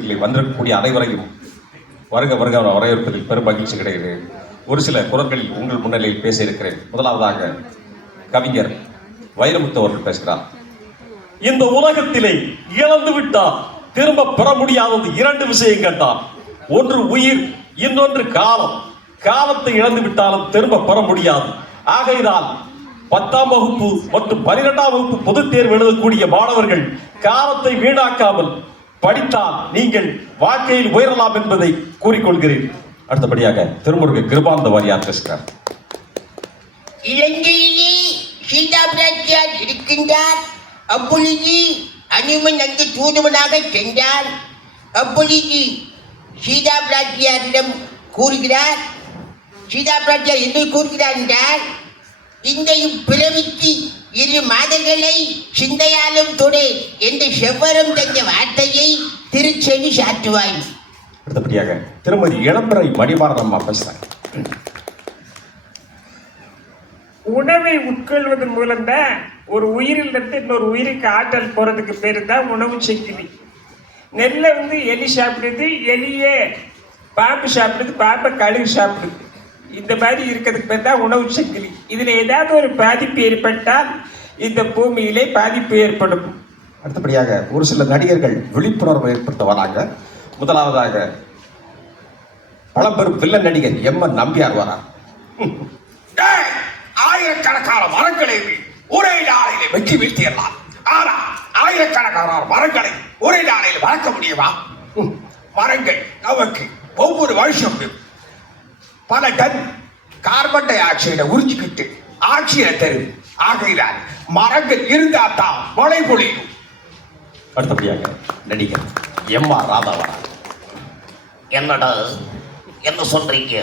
விருதுகளை வந்திருக்கக்கூடிய அனைவரையும் வருக வருக வரவேற்பதில் பெரும் மகிழ்ச்சி கிடைக்கிறது. ஒரு சில குரல்களில் உங்கள் முன்னிலையில் பேச இருக்கிறேன். முதலாவதாக கவிஞர் வைரமுத்து அவர்கள் பேசுகிறார். இந்த உலகத்திலே இழந்து விட்டால் திரும்ப பெற முடியாதது இரண்டு விஷயங்கள் தான். ஒன்று உயிர், இன்னொன்று காலம். காலத்தை இழந்து விட்டாலும் திரும்ப பெற முடியாது. ஆகையினால் 10ஆம் வகுப்பு மற்றும் 12ஆம் வகுப்பு பொதுத் தேர்வு எழுதக்கூடிய மாணவர்கள் காலத்தை வீணாக்காமல் படித்தால் நீங்கள் வாழ்க்கையில் உயரலாம் என்பதை கூறிக்கொள்கிறேன். அடுத்தபடியாக திருமுருக கிருபானந்த வாரியார் பேசுகிறார். இலங்கையிலே சீதா பிராட்டியார் இருக்கின்றார். அப்பொழுது அனுமன் அங்கு தூதுவனாக சென்றார். அப்பொழுது சீதா பிராட்டியாரிடம் கூறுகிறார். சீதா பிராட்டியார் என்று கூறுகிறார் என்றால், இந்த பிறவிக்கு 2 மாதங்களை சிந்தையாலும் தொடு என்று செவ்வரம் தந்த வார்த்தையை திருச்செவி சாற்றுவாய். அடுத்தபடியாக திருமதி இளம்பரை மணிமாறன் பேசுகிறார். உணவை உட்கொள்வதன் மூலம்தான் ஒரு உயிரிலிருந்து இன்னொரு உயிருக்கு ஆற்றல் போறதுக்கு பேரு தான் உணவு சங்கிலி. நெல்லை எலி சாப்பிடுது, எலியே பாம்பு சாப்பிடுது, பாம்பை கழுகு சாப்பிடுது. இந்த மாதிரி இருக்கிறதுக்கு பேர் தான் உணவு சங்கிலி. இதுல ஏதாவது ஒரு பாதிப்பு ஏற்பட்டால் இந்த பூமியிலே பாதிப்பு ஏற்படும். அடுத்தபடியாக ஒரு சில நடிகர்கள் விழிப்புணர்வு ஏற்படுத்த வராங்க. முதலாவதாக பழம்பெரும் வில்லன் நடிகர் எம்.என். நம்பியார் வரார். ஆயிரக்கணக்கான மரங்களை ஒரே நாளையிலே வெட்டி வீழ்த்திடலாம். ஆனா ஆயிரக்கணக்கான மரங்களை ஒரே நாளையில் வளர்க்க முடியுமா? மரங்கள் நமக்கு ஒவ்வொரு வருஷம் பல டன் கார்பன் டை ஆக்சைடை உறிஞ்சிக்கிட்டு ஆக்சிஜனை தருது. ஆகையினால் மரங்கள் இருந்தா தான் மழை பொழியும். அடுத்தபடியாக நடிகர் எம்.ஆர். ராதா வரார். என்னடா என்ன சொல்றீங்க?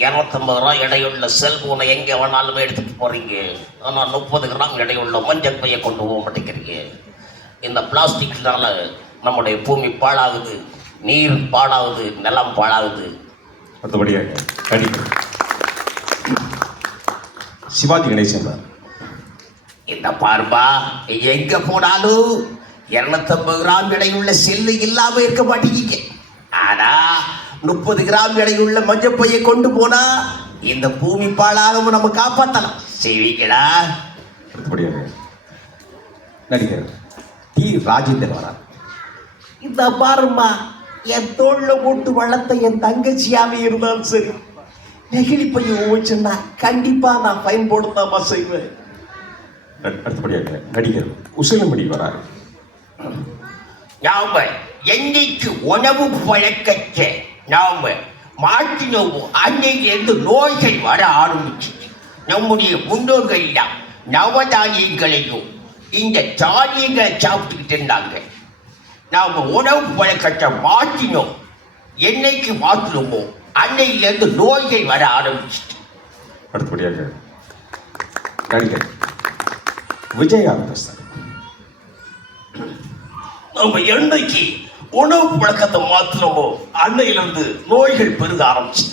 250 ரூபாய் எடையுள்ள செல்போனை எங்கே வேணாலுமே எடுத்துட்டு போறீங்க. ஆனால் 30 கிராம் எடையுள்ள மஞ்சள் பையை கொண்டு போக மாட்டேங்கிறீங்க. இந்த பிளாஸ்டிக்னால நம்முடைய பூமி பாழாகுது, நீர் பாழாகுது, நிலம் பாழாகுது. அடுத்தபடியாக நடிகர் சிவாஜி கணேசன். இந்த பார்பா, எங்க போனாலும் 250 கிராம் எடையுள்ள செல்லு இல்லாம இருக்க மாட்டேங்க. ஆனா 30 கிராம் எடையுள்ள மஞ்சப்பையை கொண்டு போனா இந்த பூமி பாழாகவும் நம்ம காப்பாற்றலாம். செய்வீங்களா? அடுத்தபடியாக நடிகர் டி. ராஜேந்தர் வரார். இந்த பாருமா, என் தோல்ல போட்டு வளர்த்த என் தங்கச்சியாவே இருந்தாலும் சரி, நெகிழி பையன் வச்சுன்னா கண்டிப்பா நான் ஃபைன் போடத்தாமா செய்வேன். அடுத்தபடியாக நடிகர் உசிலமணி வரார். நாம என்னைக்கு உணவு பழக்கத்தை நாம மாற்றினோமோ அன்னையிலிருந்து நோய்கள் வர ஆரம்பிச்சு. நம்முடைய முன்னோர்கள் எல்லாம் நவதானியங்களையும் இந்த தானியங்களை சாப்பிட்டுக்கிட்டு இருந்தாங்க. நாம உணவு பழக்கத்தை மாற்றினோம். என்னைக்கு மாற்றினோமோ அன்னையிலிருந்து நோய்கள் வர ஆரம்பிச்சு. அடுத்தபடியாக நடிகர் விஜயகாந்த். நம்ம என்னைக்கு உணவு பழக்கத்தை மாத்திரமோ அன்னையிலிருந்து நோய்கள் பெருக ஆரம்பிச்சு.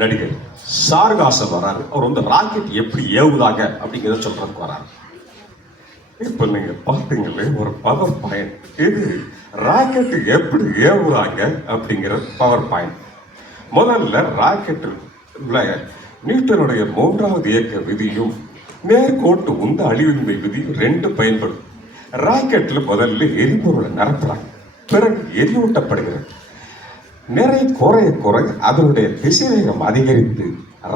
நடிகர் சாருகாசன் வராரு. அவர் ராக்கெட் எப்படி ஏவுதாங்க அப்படிங்கிறத சொல்றதுக்கு வராரு. இப்ப நீங்க பாத்தீங்களே ஒரு பவர் பாயிண்ட். இது ராக்கெட் எப்படி ஏவுறாங்க அப்படிங்கிற பவர் பாயிண்ட். முதல்ல ராக்கெட் நியூட்டனுடைய 3வது இயக்க விதியும் நேர்கோட்டு உந்த அழிவின்மை விதியும் 2 பயன்படும். ராக்கெட்ல முதல்ல எரிபொருளை நிரப்புறாங்க, பிறகு எரியூட்டப்படுகிறது. நிறை குறைய குறைய அதனுடைய திசைவேகம் அதிகரித்து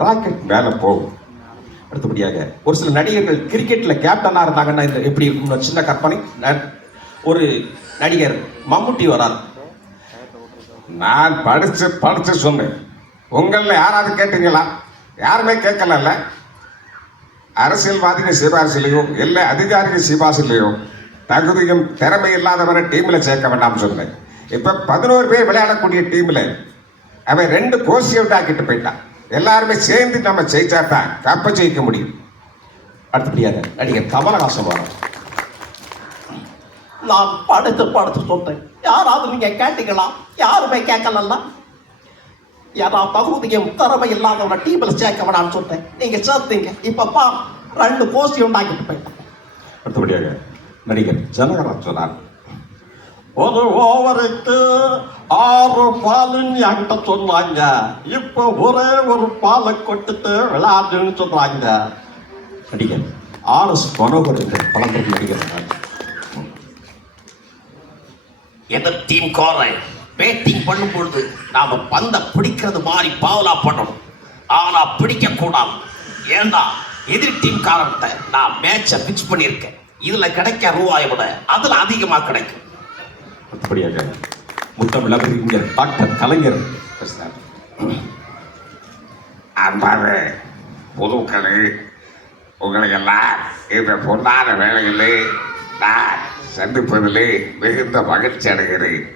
ராக்கெட் மேல போகும். அடுத்தபடியாக ஒரு சில நடிகர்கள் கிரிக்கெட்ல கேப்டனா இருந்தாங்கன்னா எப்படி இருக்கும் சின்ன கற்பனை. ஒரு நடிகர் மம்முட்டி வரார். நான் படிச்சு சொன்னேன். உங்கள யாராவது கேட்டீங்களா? யாருமே கேட்கல. அரசியல்வாதிகள் சிபாசிலையோ இல்லை அதிகாரிகள் சிபாசிலையோ தகுதியும் திறமை இல்லாதவரை டீம்ல சேர்க்க வேண்டாம் சொன்னேன். இப்ப 11 பேர் விளையாடக்கூடிய டீம்ல அவன் 2 கோஷி அவுட் ஆக்கிட்டு போயிட்டான். எல்லாருமே சேர்ந்து நம்ம ஜெயிச்சாதான் கப்ப ஜெயிக்க முடியும். அடுத்தபடியாக நடிகர் கமலஹாசன் வரும். நான் படுத்து சொல்றேன். யாராவது நீங்க கேட்டீங்களா? யாருமே கேட்கல. ஏன்னா தகுதியும் திறமை இல்லாதவரை டீம்ல சேர்க்க வேணாம்னு சொல்றேன். நீங்க சேர்த்தீங்க. இப்பப்பா 2 கோஷ்டி உண்டாக்கிட்டு போயிட்டேன். அடுத்தபடியாக நடிகர் ஜனகராஜ் சொன்னார். ஒரு ஓவருக்கு 6 பாலுன்னு என்கிட்ட சொன்னாங்க. இப்போ ஒரே ஒரு பாலை கொட்டுட்டு விளையாடுன்னு சொல்றாங்க. நடிகர் ஆர்.எஸ். மனோகர் என்ற பழம்பெரும் நடிகர். எதிர் டீம்காரன் பேட்டிங் பண்ணும் பொழுது நாம பந்த பிடிக்கிறது மாதிரி பாவலா பண்ணணும். ஆனா பிடிக்க கூடாது. ஏன்னா எதிர் டீம்காரன்ட்ட நான் மேட்சை பிக்ஸ் பண்ணியிருக்கேன். இதுல கிடைக்க ரூபாயை விட அதுல அதிகமா கிடைக்கும். அப்படியாக முத்தமிழ் அறிஞர் டாக்டர் கலைஞர் பேசுகிறார். அன்பான பொதுக்களே, உங்களையெல்லாம் இந்த பொன்னான வேளையிலே நான் சந்திப்பதிலே மிகுந்த மகிழ்ச்சி அடைகிறேன்.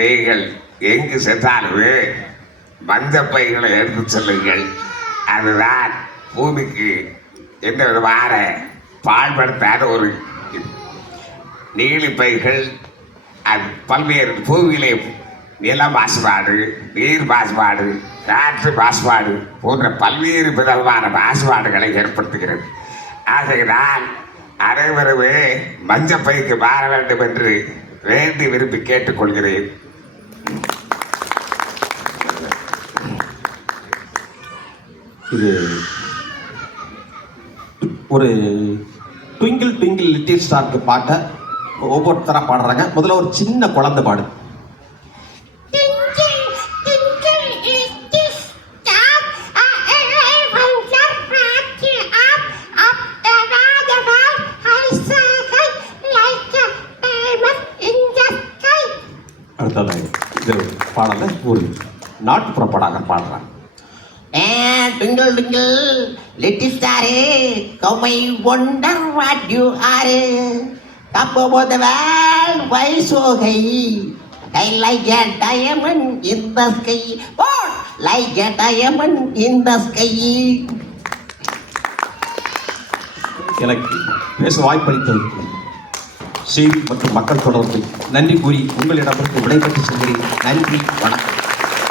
நீங்கள் எங்கு சென்றாலுமே மஞ்சப்பைகளை எடுத்து செல்லுங்கள். அதுதான் பூமிக்கு எந்த விதமான பாழ்படுத்தாத ஒரு நீலிப்பைகள். அது பல்வேறு பூவிலே நில மாசுபாடு, நீர் மாசுபாடு, காற்று மாசுபாடு போன்ற பல்வேறு விதமான மாசுபாடுகளை ஏற்படுத்துகிறது. ஆகையினால் அனைவருமே மஞ்சப்பைக்கு மாற வேண்டும் என்று வேண்டி விரும்பி கேட்டுக்கொள்கிறேன். இது ஒரு ட்விங்கிள் ட்விங்கிள் லிட்டில் ஸ்டாருக்கு பாட்டை ஒவ்வொருத்தரா பாடுறாங்க. முதல்ல ஒரு சின்ன குழந்தை பாடு. அடுத்ததாக இது பாடல ஒரு நாட்டுப்புற பாடகர் பாடுறாங்க. Twinkle twinkle little star, come I wonder what you are. Top of the world, why so high? I like a diamond in the sky. Oh, like a diamond in the sky. எனக்கு பேச வாய்ப்பளித்தது செய்தி மற்றும் மக்கள் தொடர்பு நன்றி கூறி உங்களிடமிருந்து விடைபெற்று செல்கிறேன். நன்றி, வணக்கம்.